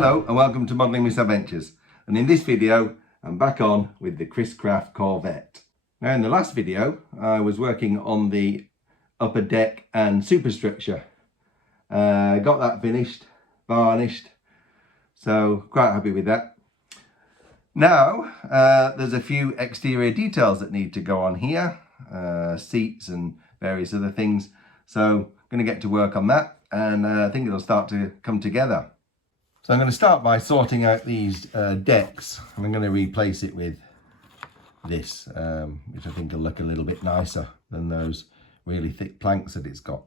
Hello and welcome to Modelling Misadventures, and in this video I'm back on with the Chris Craft Corvette. Now in the last video I was working on the upper deck and superstructure. Got that finished, varnished, so quite happy with that. Now there's a few exterior details that need to go on here, seats and various other things, so I'm going to get to work on that, and I think it'll start to come together. So I'm going to start by sorting out these decks, and I'm going to replace it with this, which I think will look a little bit nicer than those really thick planks that it's got.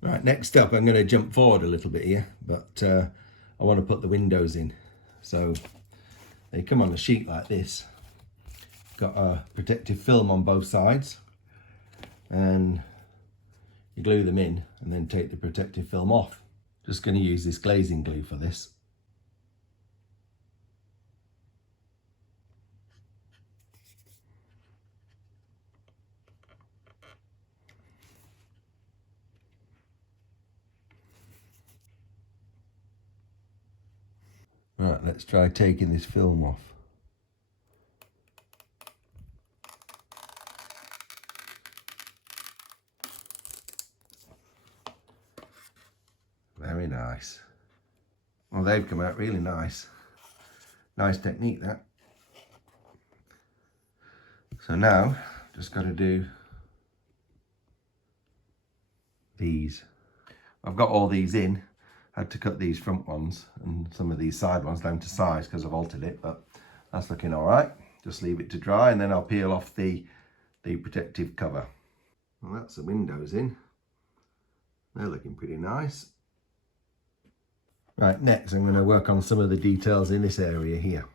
Right, next up I'm going to jump forward a little bit here, but I want to put the windows in. So they come on a sheet like this. Got a protective film on both sides, and you glue them in and then take the protective film off. Just going to use this glazing glue for this. Right, let's try taking this film off. Very nice. Well, they've come out really nice. Nice technique, that. So now, just got to do these. I've got all these in. Had to cut these front ones and some of these side ones down to size because I've altered it, but that's looking all right. Just leave it to dry and then I'll peel off the protective cover. Well, that's the windows in. They're looking pretty nice. Right, next I'm going to work on some of the details in this area here.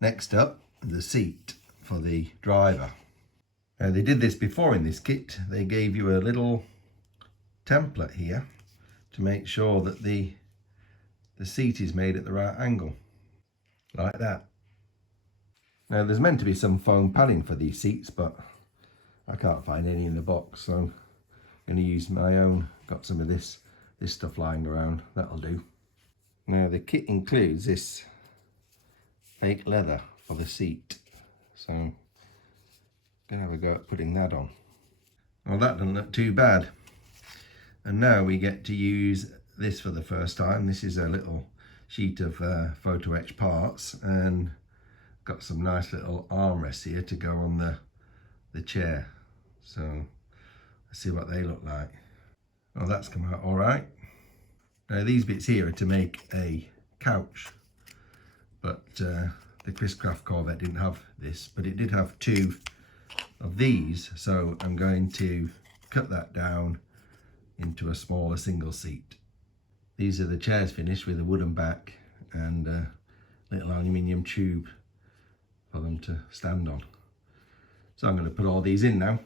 Next up, the seat for the driver. Now they did this before in this kit. They gave you a little template here to make sure that the seat is made at the right angle, like that. Now there's meant to be some foam padding for these seats, but I can't find any in the box, so I'm going to use my own. Got some of this stuff lying around, that'll do. Now the kit includes this fake leather for the seat, so I'm going to have a go at putting that on. Well, that doesn't look too bad. And now we get to use this for the first time. This is a little sheet of photo etch parts, and got some nice little armrests here to go on the chair. So let's see what they look like. Well, that's come out all right. Now these bits here are to make a couch, but the Chris Craft Corvette didn't have this, but it did have two of these, so I'm going to cut that down into a smaller single seat. These are the chairs finished with a wooden back and a little aluminium tube for them to stand on. So I'm going to put all these in now.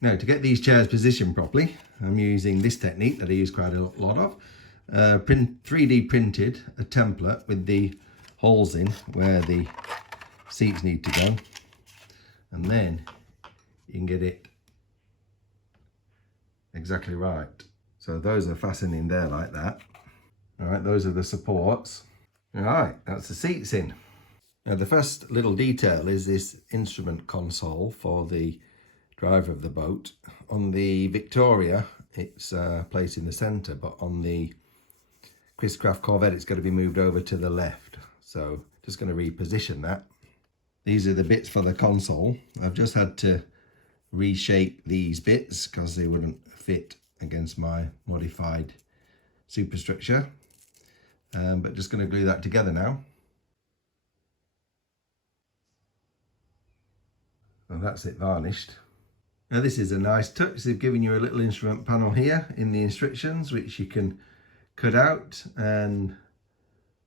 Now to get these chairs positioned properly, I'm using this technique that I use quite a lot of. 3D printed a template with the holes in where the seats need to go, and then you can get it exactly right. So those are fastening there like that. All right, those are the supports. All right, that's the seats in. Now the first little detail is this instrument console for the driver of the boat. On the Victoria it's placed in the centre, but on the Chris Craft Corvette it's got to be moved over to the left. So just going to reposition that. These are the bits for the console. I've just had to reshape these bits because they wouldn't fit against my modified superstructure, but just going to glue that together now. And that's it varnished. Now this is a nice touch. They've given you a little instrument panel here in the instructions, which you can cut out and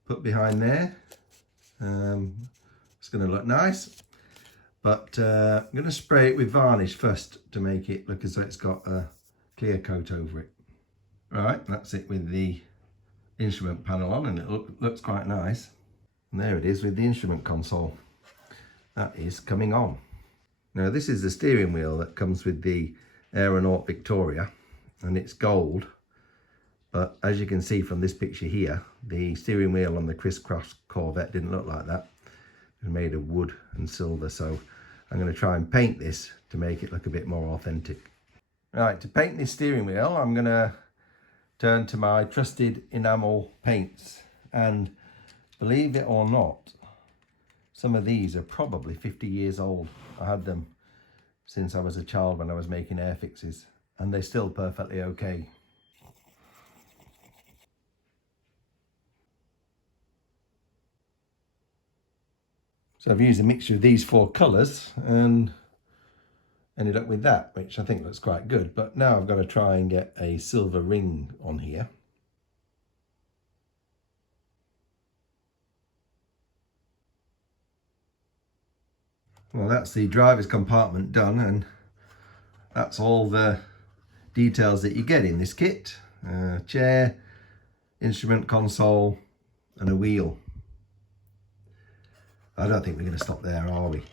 put behind there. It's going to look nice, but I'm going to spray it with varnish first to make it look as though it's got a clear coat over it. Right, that's it with the instrument panel on, and it looks quite nice. And there it is with the instrument console. That is coming on. Now this is the steering wheel that comes with the Aeronaut Victoria, and it's gold, but as you can see from this picture here, the steering wheel on the Chris Craft Corvette didn't look like that. It was made of wood and silver, so I'm going to try and paint this to make it look a bit more authentic. Right, to paint this steering wheel, I'm going to turn to my trusted enamel paints, and believe it or not, some of these are probably 50 years old. I had them since I was a child when I was making air fixes, and they're still perfectly okay. So I've used a mixture of these 4 colours and ended up with that, which I think looks quite good. But now I've got to try and get a silver ring on here. Well, that's the driver's compartment done, and that's all the details that you get in this kit. Chair, instrument console and a wheel. I don't think we're going to stop there, are we?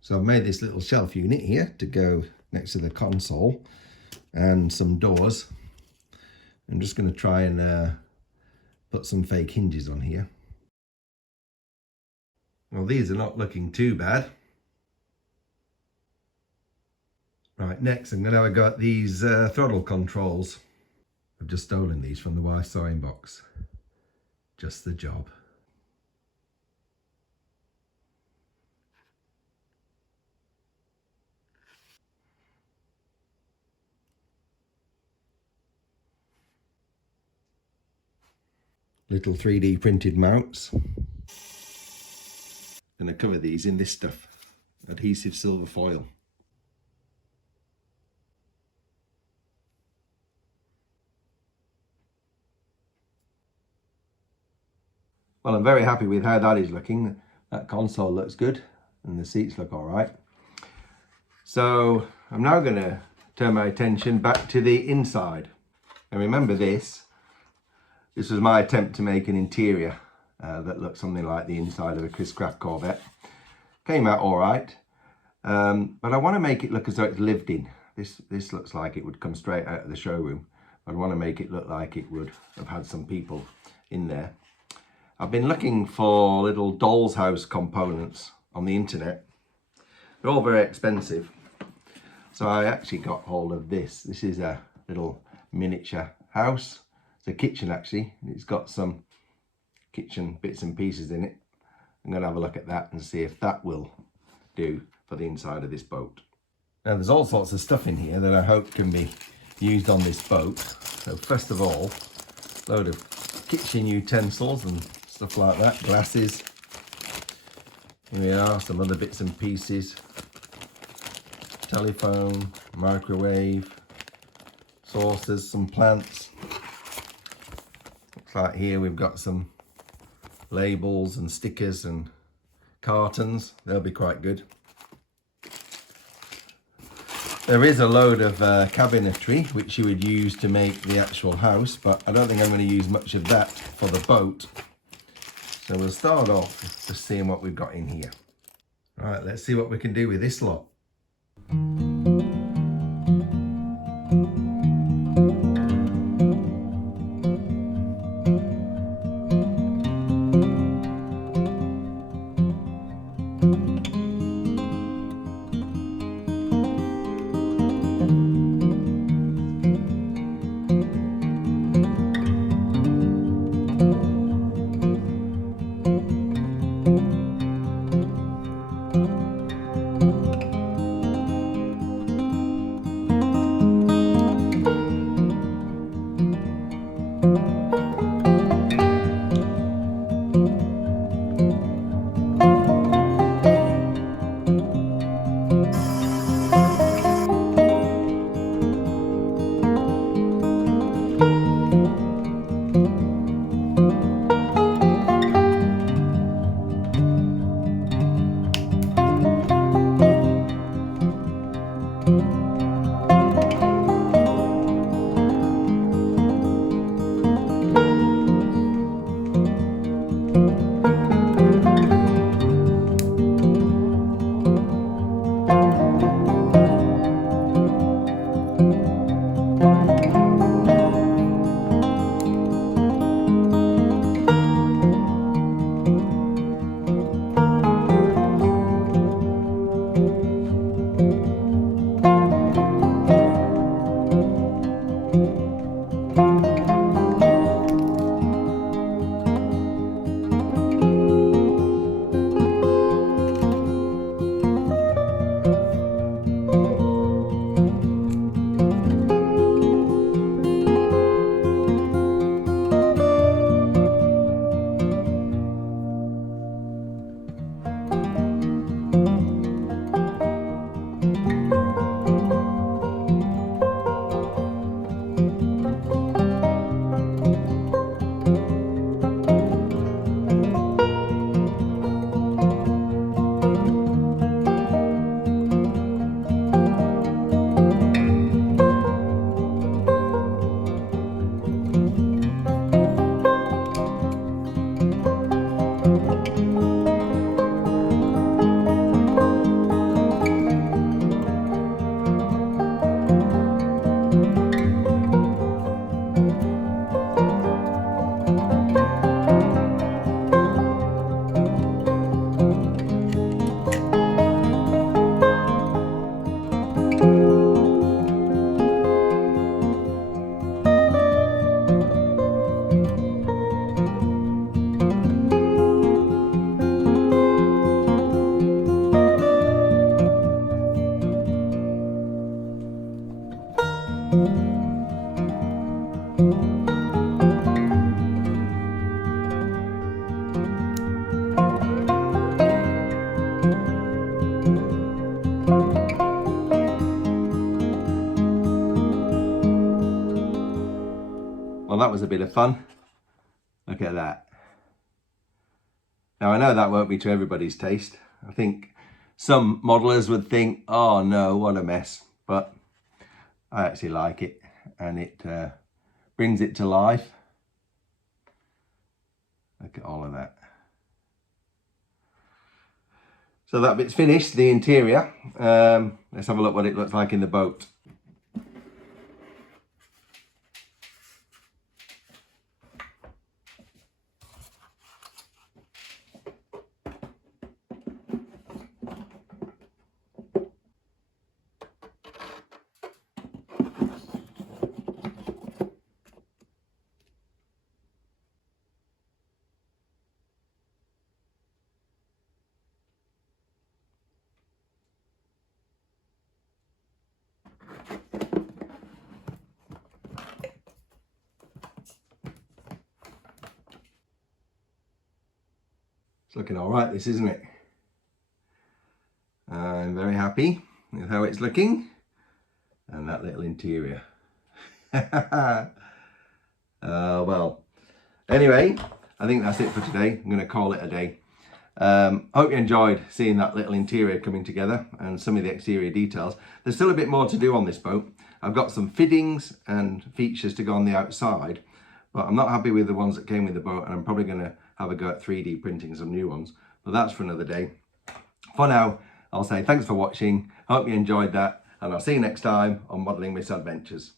So I've made this little shelf unit here to go next to the console and some doors. I'm just going to try and put some fake hinges on here. Well, these are not looking too bad. Right, next I'm going to have a go at these throttle controls. I've just stolen these from the wife's sewing box. Just the job. Little 3D printed mounts. Going to cover these in this stuff, adhesive silver foil. Well, I'm very happy with how that is looking. That console looks good and the seats look all right. So I'm now going to turn my attention back to the inside. And remember this was my attempt to make an interior that looked something like the inside of a Chris Craft Corvette. Came out all right, but I want to make it look as though it's lived in. This looks like it would come straight out of the showroom. I want to make it look like it would have had some people in there. I've been looking for little doll's house components on the internet. They're all very expensive. So I actually got hold of this. This is a little miniature house. It's a kitchen actually. It's got some kitchen bits and pieces in it. I'm going to have a look at that and see if that will do for the inside of this boat. Now there's all sorts of stuff in here that I hope can be used on this boat. So first of all, a load of kitchen utensils and stuff like that, glasses. Here we are, some other bits and pieces. Telephone, microwave, saucers, some plants. Looks like here we've got some labels and stickers and cartons. They'll be quite good. There is a load of cabinetry which you would use to make the actual house, but I don't think I'm going to use much of that for the boat. So we'll start off just seeing what we've got in here. Right, let's see what we can do with this lot. that was a bit of fun. Look at that. Now I know that won't be to everybody's taste. I think some modelers would think, oh no, what a mess. But I actually like it, and it brings it to life. Look at all of that. So that bit's finished, the interior. Let's have a look what it looks like in the boat. It's looking all right, this, isn't it? I'm very happy with how it's looking, and that little interior. Well, anyway, I think that's it for today. I'm going to call it a day. Hope you enjoyed seeing that little interior coming together and some of the exterior details. There's still a bit more to do on this boat. I've got some fittings and features to go on the outside, but I'm not happy with the ones that came with the boat, and I'm probably going to have a go at 3D printing some new ones, but that's for another day. For now, I'll say thanks for watching. Hope you enjoyed that, and I'll see you next time on Modelling Misadventures.